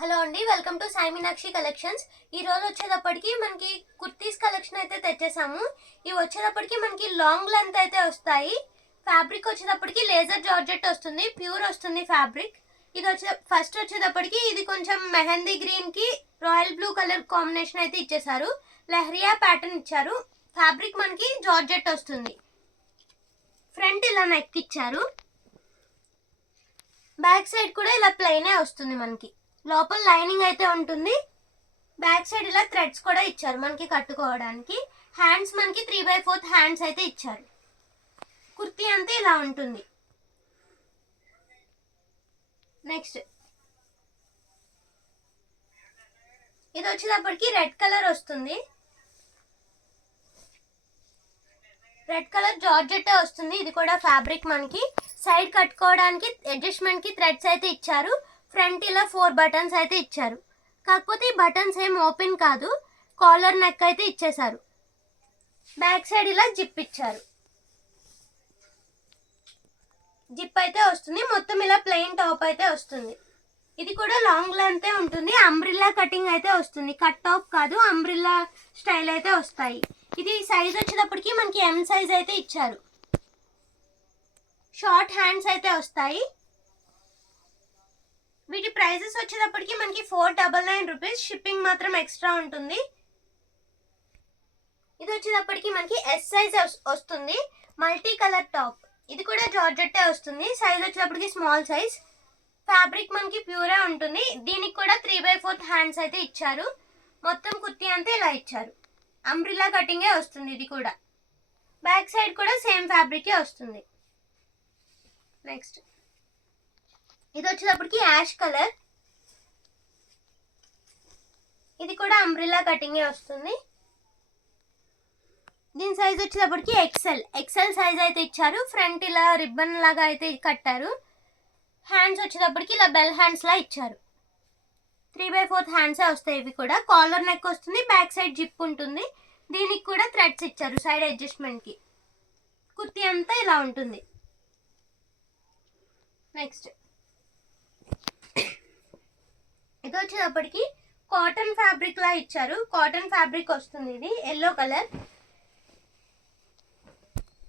Hello అండి, welcome to Sai Meenakshi collections. ఈ రోజు వచ్చేటప్పటికి మనకి కుర్తీస్ కలెక్షన్ అయితే తెచ్చేసాము. ఇవి వచ్చేటప్పటికి మనకి లాంగ్ లెంత్ అయితే వస్తాయి. ఫ్యాబ్రిక్ వచ్చేటప్పటికి లేజర్ జార్జెట్ వస్తుంది, ప్యూర్ వస్తుంది ఫ్యాబ్రిక్. ఇది ఫస్ట్ వచ్చేటప్పటికి ఇది కొంచెం మెహందీ గ్రీన్ కి రాయల్ బ్లూ కలర్ కాంబినేషన్ అయితే ఇచ్చేసారు. లెహరియా ప్యాటర్న్ ఇచ్చారు. ఫ్యాబ్రిక్ మనకి జార్జెట్ వస్తుంది. ఫ్రంట్ ఇలా నెక్ ఇచ్చారు. బ్యాక్ సైడ్ కూడా ఇలా ప్లెయినే వస్తుంది. మనకి లోపల లైనింగ్ అయితే ఉంటుంది. బ్యాక్ సైడ్ ఇలా థ్రెడ్స్ కూడా ఇచ్చారు మనకి కట్టుకోవడానికి. హ్యాండ్స్ మనకి 3/4 హ్యాండ్స్ అయితే ఇచ్చారు. కుర్తీ అంతా ఇలా ఉంటుంది. నెక్స్ట్ ఇది వచ్చేటప్పటికి రెడ్ కలర్ వస్తుంది. రెడ్ కలర్ జార్జెట్ వస్తుంది. ఇది కూడా ఫ్యాబ్రిక్ మనకి సైడ్ కట్టుకోవడానికి అడ్జస్ట్మెంట్ కి థ్రెడ్స్ అయితే ఇచ్చారు. ఫ్రంట్ ఇలా 4 బటన్స్ అయితే ఇచ్చారు. కాకపోతే ఈ బటన్స్ ఏం ఓపెన్ కాదు, కాలర్ నెక్ అయితే ఇచ్చేసారు. బ్యాక్ సైడ్ ఇలా జిప్ ఇచ్చారు. జిప్ అయితే వస్తుంది. మొత్తం ఇలా ప్లెయిన్ టాప్ అయితే వస్తుంది. ఇది కూడా లాంగ్ లెంత్ ఉంటుంది. అంబ్రిల్లా కటింగ్ అయితే వస్తుంది. కట్ టాప్ కాదు, అంబ్రిల్లా స్టైల్ అయితే వస్తాయి. ఇది సైజ్ వచ్చేటప్పటికి మనకి ఎం సైజ్ అయితే ఇచ్చారు. షార్ట్ హ్యాండ్స్ అయితే వస్తాయి. వీటి ప్రైజెస్ వచ్చేటప్పటికి మనకి 499 రూపీస్. షిప్పింగ్ మాత్రం ఎక్స్ట్రా ఉంటుంది. ఇది వచ్చేటప్పటికి మనకి ఎస్ సైజ్ వస్తుంది. Multi colour top. ఇది కూడా జార్జెట్టే వస్తుంది. సైజ్ వచ్చేటప్పటికి స్మాల్ సైజ్. ఫ్యాబ్రిక్ మనకి ప్యూరే ఉంటుంది. దీనికి కూడా 3/4 హ్యాండ్స్ అయితే ఇచ్చారు. మొత్తం కుర్తీ అంతా ఇలా ఇచ్చారు. అంబ్రిల్లా కటింగే వస్తుంది. ఇది కూడా బ్యాక్ సైడ్ కూడా సేమ్ ఫ్యాబ్రికే వస్తుంది. నెక్స్ట్ ఇది వచ్చేటప్పటికి యాష్ కలర్. ఇది కూడా అంబ్రిల్లా కటింగే వస్తుంది. దీని సైజ్ వచ్చేటప్పటికి ఎక్సెల్ సైజ్ అయితే ఇచ్చారు. ఫ్రంట్ ఇలా రిబ్బన్ లాగా అయితే కట్టారు. హ్యాండ్స్ వచ్చేటప్పటికి ఇలా బెల్ హ్యాండ్స్ లా ఇచ్చారు. 3/4 హ్యాండ్సే వస్తాయి. ఇవి కూడా కాలర్ నెక్ వస్తుంది. బ్యాక్ సైడ్ జిప్ ఉంటుంది. దీనికి కూడా థ్రెడ్స్ ఇచ్చారు సైడ్ అడ్జస్ట్మెంట్ కి. కుర్తీ అంతా ఇలా ఉంటుంది. నెక్స్ట్ ఇది వచ్చేటప్పటికి కాటన్ ఫ్యాబ్రిక్ లా ఇచ్చారు. కాటన్ ఫ్యాబ్రిక్ వస్తుంది. ఇది ఎల్లో కలర్.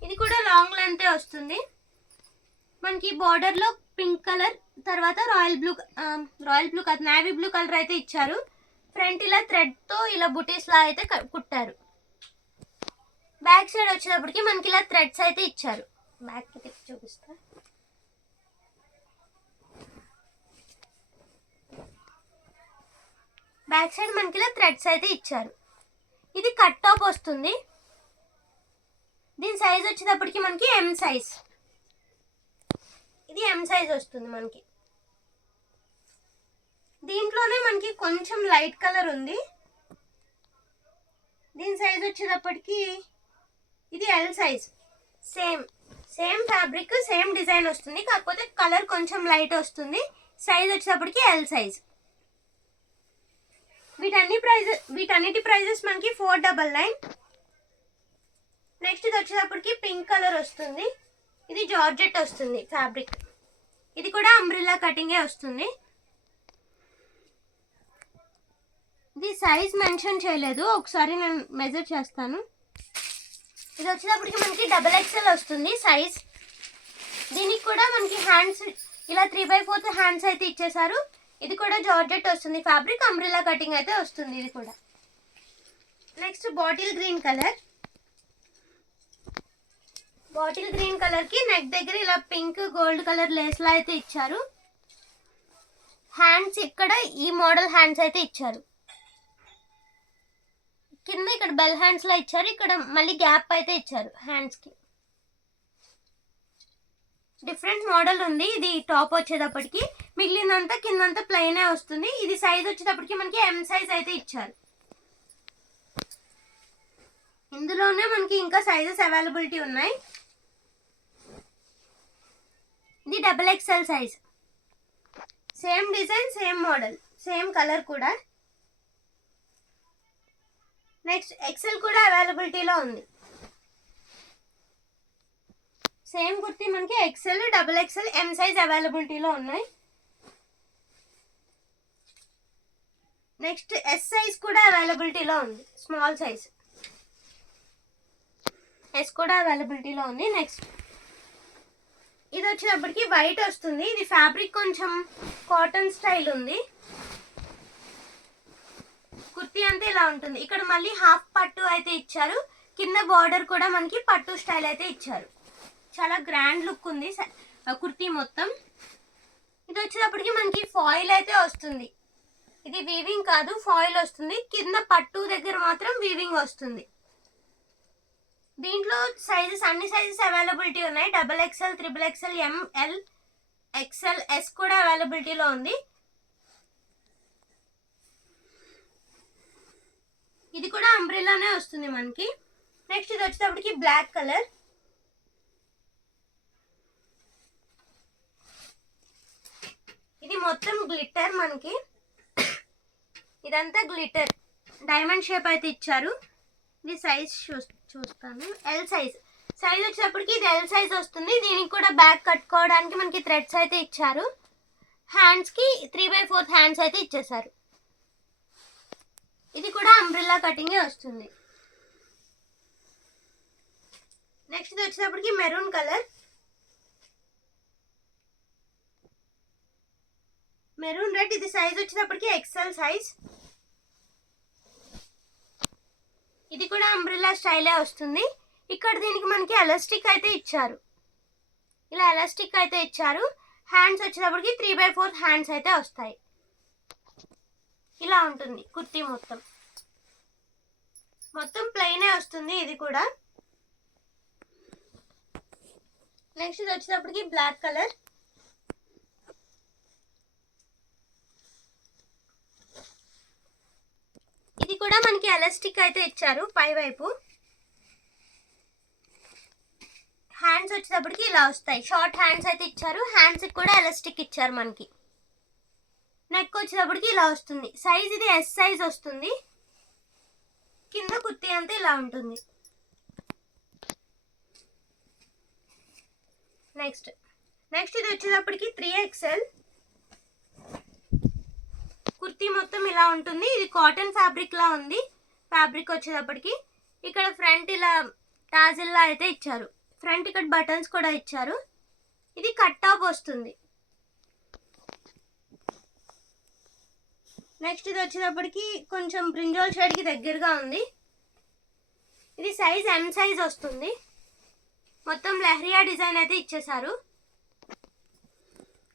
ఇది కూడా లాంగ్ లెంత్ వస్తుంది. మనకి బార్డర్ లో పింక్ కలర్, తర్వాత రాయల్ బ్లూ కాదు, నేవీ బ్లూ కలర్ అయితే ఇచ్చారు. ఫ్రంట్ ఇలా థ్రెడ్ తో ఇలా బుటీస్ లా అయితే కుట్టారు. బ్యాక్ సైడ్ వచ్చేటప్పటికి మనకి ఇలా థ్రెడ్స్ అయితే ఇచ్చారు. బ్యాక్ కి తిప్పి చూపిస్తా. బ్యాక్ సైడ్ మనకి ఇలా థ్రెడ్స్ అయితే ఇచ్చారు. ఇది కట్ టాప్ వస్తుంది. దీని సైజ్ వచ్చేటప్పటికి మనకి ఎం సైజ్. ఇది ఎం సైజ్ వస్తుంది మనకి. దీంట్లోనే మనకి కొంచెం లైట్ కలర్ ఉంది. దీని సైజ్ వచ్చేటప్పటికి ఇది L size. Same fabric, same design వస్తుంది. కాకపోతే కలర్ కొంచెం లైట్ వస్తుంది. సైజ్ వచ్చేటప్పటికి ఎల్ సైజ్. వీటన్నిటి ప్రైజెస్ మనకి 499. నెక్స్ట్ ఇది వచ్చేటప్పటికి పింక్ కలర్ వస్తుంది. ఇది జార్జెట్ వస్తుంది ఫ్యాబ్రిక్. ఇది కూడా అంబ్రిల్లా కటింగే వస్తుంది. ఇది సైజ్ మెన్షన్ చేయలేదు, ఒకసారి నేను మెజర్ చేస్తాను. ఇది వచ్చేటప్పటికి మనకి XXL వస్తుంది సైజ్. దీనికి కూడా మనకి హ్యాండ్స్ ఇలా 3/4 హ్యాండ్స్ అయితే ఇచ్చేసారు. ఇది కూడా జార్జెట్ వస్తుంది ఫ్యాబ్రిక్. అంబ్రిల్లా కటింగ్ అయితే వస్తుంది. ఇది కూడా. Next bottle green colour. Bottle green colour కి నెక్ దగ్గర ఇలా పింక్ గోల్డ్ కలర్ లేస్ లా అయితే ఇచ్చారు. హ్యాండ్స్ ఇక్కడ ఈ మోడల్ హ్యాండ్స్ అయితే ఇచ్చారు. కింద ఇక్కడ బెల్ హ్యాండ్స్ లా ఇచ్చారు. ఇక్కడ మళ్ళీ గ్యాప్ అయితే ఇచ్చారు హ్యాండ్స్ కి. డిఫరెంట్ మోడల్ ఉంది. ఇది టాప్ వచ్చేటప్పటికి మిగిలినంతా కిందంతా ప్లెయినే వస్తుంది. ఇది సైజ్ వచ్చేటప్పటికి మనకి ఎం సైజ్ అయితే ఇచ్చారు. ఇందులోనే మనకి ఇంకా సైజెస్ అవైలబిలిటీ ఉన్నాయి. ఇది XXL size. Same design, same model, same colour కూడా. నెక్స్ట్ ఎక్సెల్ కూడా అవైలబిలిటీలో ఉంది. సేమ్ కుర్తీ మనకి XL, XXL, M సైజ్ అవైలబిలిటీలో ఉన్నాయి. నెక్స్ట్ ఎస్ సైజ్ కూడా అవైలబిలిటీలో ఉంది, స్మాల్ సైజ్ ఎస్ కూడా అవైలబిలిటీలో ఉంది. నెక్స్ట్ ఇది వచ్చేటప్పటికి వైట్ వస్తుంది. ఇది ఫ్యాబ్రిక్ కొంచెం కాటన్ స్టైల్ ఉంది. కుర్తీ అంతా ఇలా ఉంటుంది. ఇక్కడ మళ్ళీ హాఫ్ పట్టు అయితే ఇచ్చారు, కింద బార్డర్ కూడా మనకి పట్టు స్టైల్ అయితే ఇచ్చారు. చాలా గ్రాండ్ లుక్ ఉంది కుర్తీ మొత్తం. ఇది వచ్చేటప్పటికి మనకి ఫాయిల్ అయితే వస్తుంది. ఇది వీవింగ్ కాదు, ఫాయిల్ వస్తుంది. కింద పట్టు దగ్గర మాత్రం వీవింగ్ వస్తుంది. దీంట్లో సైజెస్ అన్ని సైజెస్ అవైలబిలిటీ ఉన్నాయి. XXL, XXL, ML, XL, S కూడా అవైలబిలిటీలో ఉంది. ఇది కూడా అంబ్రెల్లానే వస్తుంది మనకి. నెక్స్ట్ ఇది వచ్చేటప్పటికి బ్లాక్ కలర్. ఇది మొత్తం గ్లిటర్ మనకి, ఇదంతా గ్లిటర్ డైమండ్ షేప్ అయితే ఇచ్చారు. ఇది సైజ్ చూస్తాను, ఎల్ సైజ్. సైజ్ వచ్చేటప్పటికి ఇది ఎల్ సైజ్ వస్తుంది. దీనికి కూడా బ్యాక్ కట్టుకోవడానికి మనకి థ్రెడ్స్ అయితే ఇచ్చారు. హ్యాండ్స్కి 3/4 హ్యాండ్స్ అయితే ఇచ్చేసారు. ఇది కూడా అంబ్రెల్లా కటింగే వస్తుంది. నెక్స్ట్ ఇది వచ్చేటప్పటికి మెరూన్ కలర్. Maroon red. ఇది సైజ్ వచ్చేటప్పటికి XL సైజ్. ఇది కూడా అంబ్రెల్లా స్టైలే వస్తుంది. ఇక్కడ దీనికి మనకి ఎలాస్టిక్ అయితే ఇచ్చారు, ఇలా ఎలాస్టిక్ అయితే ఇచ్చారు. హ్యాండ్స్ వచ్చేటప్పటికి 3/4 హ్యాండ్స్ అయితే వస్తాయి. ఇలా ఉంటుంది కుర్తీ మొత్తం. మొత్తం ప్లెయినే వస్తుంది ఇది కూడా. నెక్స్ట్ ఇది వచ్చేటప్పటికి బ్లాక్ కలర్. ఇది కూడా మనకి ఎలాస్టిక్ అయితే ఇచ్చారు పై వైపు. హ్యాండ్స్ వచ్చేటప్పటికి ఇలా వస్తాయి, షార్ట్ హ్యాండ్స్ అయితే ఇచ్చారు. హ్యాండ్స్కి కూడా ఎలాస్టిక్ ఇచ్చారు మనకి. నెక్ వచ్చేటప్పటికి ఇలా వస్తుంది. సైజ్ ఇది ఎస్ సైజ్ వస్తుంది. కింద కుర్తీ అంతా ఇలా ఉంటుంది. నెక్స్ట్ ఇది వచ్చేటప్పటికి 3XL. కుర్తీ మొత్తం ఇలా ఉంటుంది. ఇది కాటన్ ఫ్యాబ్రిక్ లా ఉంది. ఫ్యాబ్రిక్ వచ్చేటప్పటికి ఇక్కడ ఫ్రంట్ ఇలా టాజిల్లా అయితే ఇచ్చారు. ఫ్రంట్ ఇక్కడ బటన్స్ కూడా ఇచ్చారు. ఇది కట్ టాప్ వస్తుంది. నెక్స్ట్ ఇది వచ్చేటప్పటికి కొంచెం బ్రింజాల్ షేడ్కి దగ్గరగా ఉంది. ఇది సైజ్ M సైజ్ వస్తుంది. మొత్తం లెహరియా డిజైన్ అయితే ఇచ్చేసారు.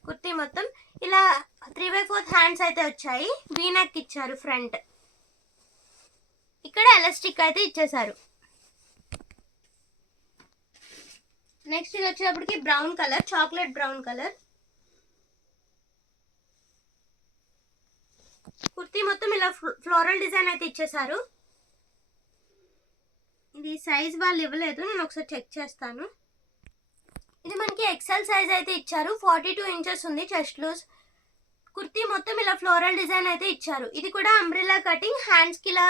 కుర్తీ మొత్తం ఇలా 3/4 హ్యాండ్స్ అయితే వచ్చాయి. వీనెక్ ఇచ్చారు ఫ్రంట్. ఇక్కడ ఎలాస్టిక్ అయితే ఇచ్చేసారు. నెక్స్ట్ ఇది వచ్చేటప్పటికి brown colour, chocolate brown colour. Kurti మొత్తం ఇలా ఫ్లోరల్ డిజైన్ అయితే ఇచ్చేసారు. ఇది సైజ్ వాళ్ళు ఇవ్వలేదు, నేను ఒకసారి చెక్ చేస్తాను. ఇది మనకి XL సైజ్ అయితే ఇచ్చారు. 42 ఇంచెస్ ఉంది చెస్ట్ లూజ్. కుర్తీ మొత్తం ఇలా ఫ్లోరల్ డిజైన్ అయితే ఇచ్చారు. ఇది కూడా అంబ్రెల్లా కటింగ్. హ్యాండ్స్కి ఇలా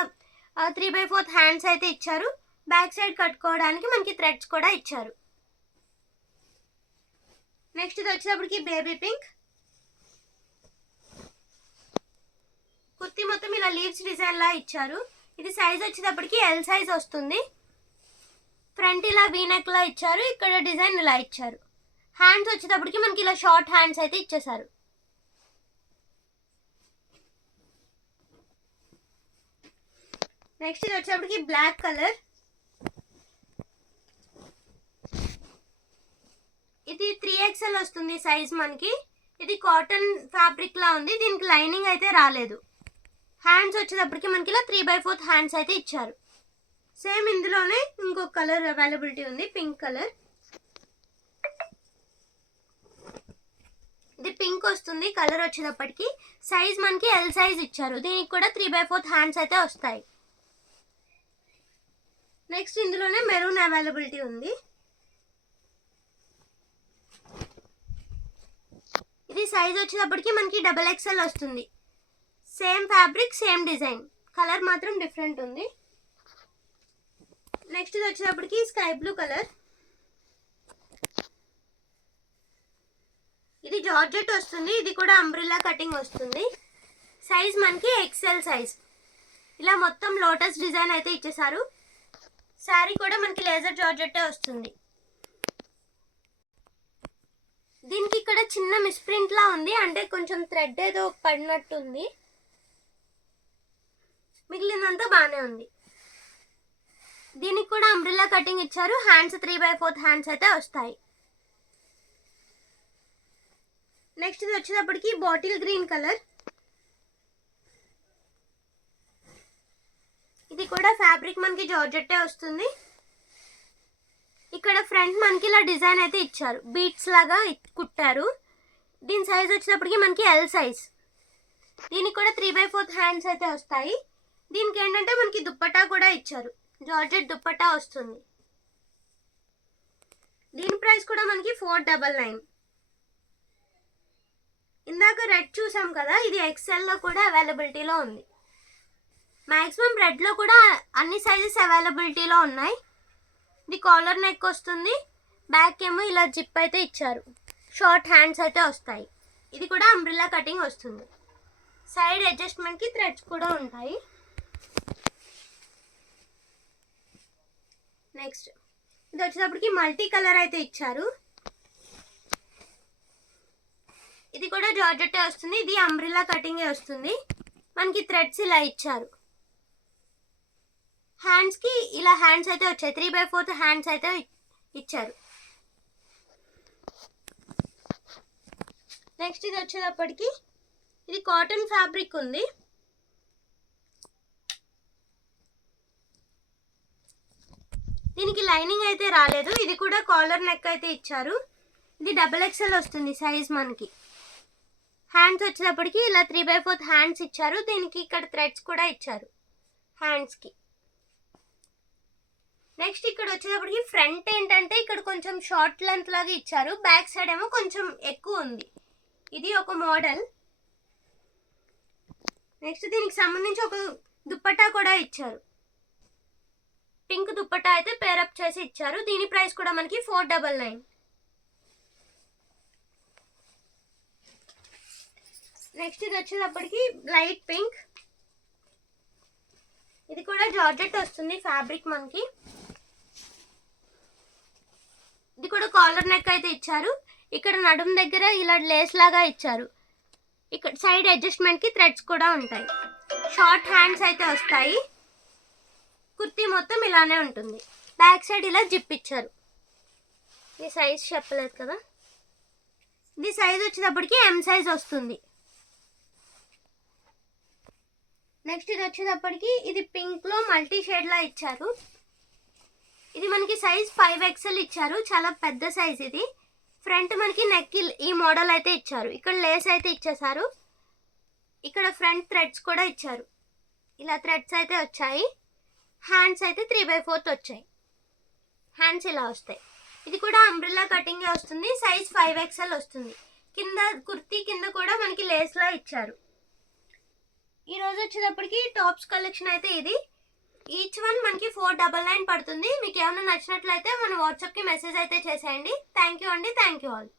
3/4 హ్యాండ్స్ అయితే ఇచ్చారు. బ్యాక్ సైడ్ కట్టుకోవడానికి మనకి థ్రెడ్స్ కూడా ఇచ్చారు. నెక్స్ట్ ఇది వచ్చేటప్పటికి బేబీ పింక్. కుర్తీ మొత్తం ఇలా లీవ్స్ డిజైన్ లా ఇచ్చారు. ఇది సైజ్ వచ్చేటప్పటికి L సైజ్ వస్తుంది. ఫ్రంట్ ఇలా వీనెక్ లా ఇచ్చారు. ఇక్కడ డిజైన్ ఇలా ఇచ్చారు. హ్యాండ్స్ వచ్చేటప్పటికి మనకి ఇలా షార్ట్ హ్యాండ్స్ అయితే ఇచ్చేసారు. నెక్స్ట్ ఇది వచ్చేటప్పటికి బ్లాక్ కలర్. ఇది 3XL వస్తుంది సైజ్ మనకి. ఇది కాటన్ ఫ్యాబ్రిక్ లా ఉంది. దీనికి లైనింగ్ అయితే రాలేదు. హ్యాండ్స్ వచ్చేటప్పటికి మనకి ఇలా 3/4 హ్యాండ్స్ అయితే ఇచ్చారు. సేమ్ ఇందులోనే ఇంకొక కలర్ అవైలబిలిటీ ఉంది, పింక్ కలర్. ఇది పింక్ వస్తుంది కలర్ వచ్చేటప్పటికి. సైజ్ మనకి L సైజ్ ఇచ్చారు. దీనికి కూడా 3/4 హ్యాండ్స్ అయితే వస్తాయి. నెక్స్ట్ ఇందులోనే మెరూన్ అవైలబిలిటీ ఉంది. ఇది సైజ్ వచ్చేటప్పటికి మనకి XXL వస్తుంది. Same fabric, same design, colour మాత్రం డిఫరెంట్ ఉంది. నెక్స్ట్ ఇది వచ్చేటప్పటికి స్కై బ్లూ కలర్. ఇది జార్జెట్ వస్తుంది. ఇది కూడా అంబ్రెల్లా కటింగ్ వస్తుంది. సైజ్ సైజ్ మనకి ఎక్సెల్ సైజ్. ఇలా మొత్తం లోటస్ డిజైన్ అయితే ఇచ్చేసారు. శారీ కూడా మనకి లేజర్ జార్జెట్టే వస్తుంది. దీనికి ఇక్కడ చిన్న మిస్ప్రింట్ లా ఉంది, అంటే కొంచెం థ్రెడ్ ఏదో పడినట్టుంది. మిగిలినంతా బాగానే ఉంది. దీనికి కూడా అంబ్రెల్లా కటింగ్ ఇచ్చారు. హ్యాండ్స్ 3/4 హ్యాండ్స్ అయితే వస్తాయి. నెక్స్ట్ ఇది వచ్చేటప్పటికి బాటిల్ గ్రీన్ కలర్. ఇది కూడా ఫ్యాబ్రిక్ మనకి జార్జెట్టే వస్తుంది. ఇక్కడ ఫ్రంట్ మనకి ఇలా డిజైన్ అయితే ఇచ్చారు, బీట్స్ లాగా కుట్టారు. దీని సైజ్ వచ్చేటప్పటికి మనకి ఎల్ సైజ్. దీనికి కూడా 3/4 హ్యాండ్స్ అయితే వస్తాయి. దీనికి ఏంటంటే మనకి దుప్పట్టా కూడా ఇచ్చారు, జార్జెట్ దుప్పట్టా వస్తుంది. దీని ప్రైస్ కూడా మనకి 499. ఇందాక రెడ్ చూసాం కదా, ఇది ఎక్సెల్లో కూడా అవైలబిలిటీలో ఉంది. మ్యాక్సిమం రెడ్లో కూడా అన్ని సైజెస్ అవైలబిలిటీలో ఉన్నాయి. ఇది కాలర్ నెక్ వస్తుంది. బ్యాక్ ఏమో ఇలా జిప్ అయితే ఇచ్చారు. షార్ట్ హ్యాండ్స్ అయితే వస్తాయి. ఇది కూడా అంబ్రెల్లా కటింగ్ వస్తుంది. సైడ్ అడ్జస్ట్మెంట్కి థ్రెడ్స్ కూడా ఉంటాయి. నెక్స్ట్ ఇది వచ్చేటప్పటికి మల్టీ కలర్ అయితే ఇచ్చారు. ఇది కూడా జార్జెట్టే వస్తుంది. ఇది అంబ్రెల్లా కటింగే వస్తుంది. మనకి థ్రెడ్స్ ఇలా ఇచ్చారు. హ్యాండ్స్కి ఇలా హ్యాండ్స్ అయితే వచ్చాయి, 3/4 హ్యాండ్స్ అయితే ఇచ్చారు. నెక్స్ట్ ఇది వచ్చేటప్పటికి ఇది కాటన్ ఫ్యాబ్రిక్ ఉంది. దీనికి లైనింగ్ అయితే రాలేదు. ఇది కూడా కాలర్ నెక్ అయితే ఇచ్చారు. ఇది XXL వస్తుంది సైజ్ మనకి. హ్యాండ్స్ వచ్చేటప్పటికి ఇలా 3/4 హ్యాండ్స్ ఇచ్చారు. దీనికి ఇక్కడ థ్రెడ్స్ కూడా ఇచ్చారు హ్యాండ్స్కి. నెక్స్ట్ ఇక్కడ వచ్చేటప్పటికి ఫ్రంట్ ఏంటంటే ఇక్కడ కొంచెం షార్ట్ లెంత్ లాగా ఇచ్చారు, బ్యాక్ సైడ్ ఏమో కొంచెం ఎక్కువ ఉంది. ఇది ఒక మోడల్. నెక్స్ట్ దీనికి సంబంధించి ఒక దుప్పట్టా కూడా ఇచ్చారు. పింక్ దుప్పట్టా అయితే పేరప్ చేసి ఇచ్చారు. దీని ప్రైస్ కూడా మనకి 499. నెక్స్ట్ ఇది వచ్చేటప్పటికి లైట్ పింక్. ఇది కూడా జార్జెట్ వస్తుంది ఫ్యాబ్రిక్ మనకి. ఇది కూడా కాలర్ నెక్ అయితే ఇచ్చారు. ఇక్కడ నడుము దగ్గర ఇలా లేస్ లాగా ఇచ్చారు. ఇక్కడ సైడ్ అడ్జస్ట్మెంట్కి థ్రెడ్స్ కూడా ఉంటాయి. షార్ట్ హ్యాండ్స్ అయితే వస్తాయి. కుర్తీ మొత్తం ఇలానే ఉంటుంది. బ్యాక్ సైడ్ ఇలా జిప్ ఇచ్చారు. ఈ సైజ్ చెప్పలేదు కదా. ఇది సైజ్ వచ్చేటప్పటికి M సైజ్ వస్తుంది. నెక్స్ట్ ఇది వచ్చేటప్పటికి ఇది పింక్లో మల్టీ షేడ్లా ఇచ్చారు. ఇది మనకి సైజ్ 5XL ఇచ్చారు, చాలా పెద్ద సైజ్ ఇది. ఫ్రంట్ మనకి నెక్ ఈ మోడల్ అయితే ఇచ్చారు. ఇక్కడ లేస్ అయితే ఇచ్చేసారు. ఇక్కడ ఫ్రంట్ థ్రెడ్స్ కూడా ఇచ్చారు. ఇలా థ్రెడ్స్ అయితే వచ్చాయి. హ్యాండ్స్ అయితే 3/4 వచ్చాయి. హ్యాండ్స్ ఇలా వస్తాయి. ఇది కూడా అంబ్రెల్లా కటింగే వస్తుంది. సైజ్ 5XL వస్తుంది. కింద కుర్తీ కింద కూడా మనకి లేస్లా ఇచ్చారు. ఈ రోజు వచ్చేటప్పటికి టాప్స్ కలెక్షన్ అయితే ఇది. ఈచ్ వన్ మనకి 499 పడుతుంది. మీకు ఏమైనా నచ్చినట్లయితే మన వాట్సాప్కి మెసేజ్ అయితే చేసేయండి. థ్యాంక్ యూ అండి. Thank you all.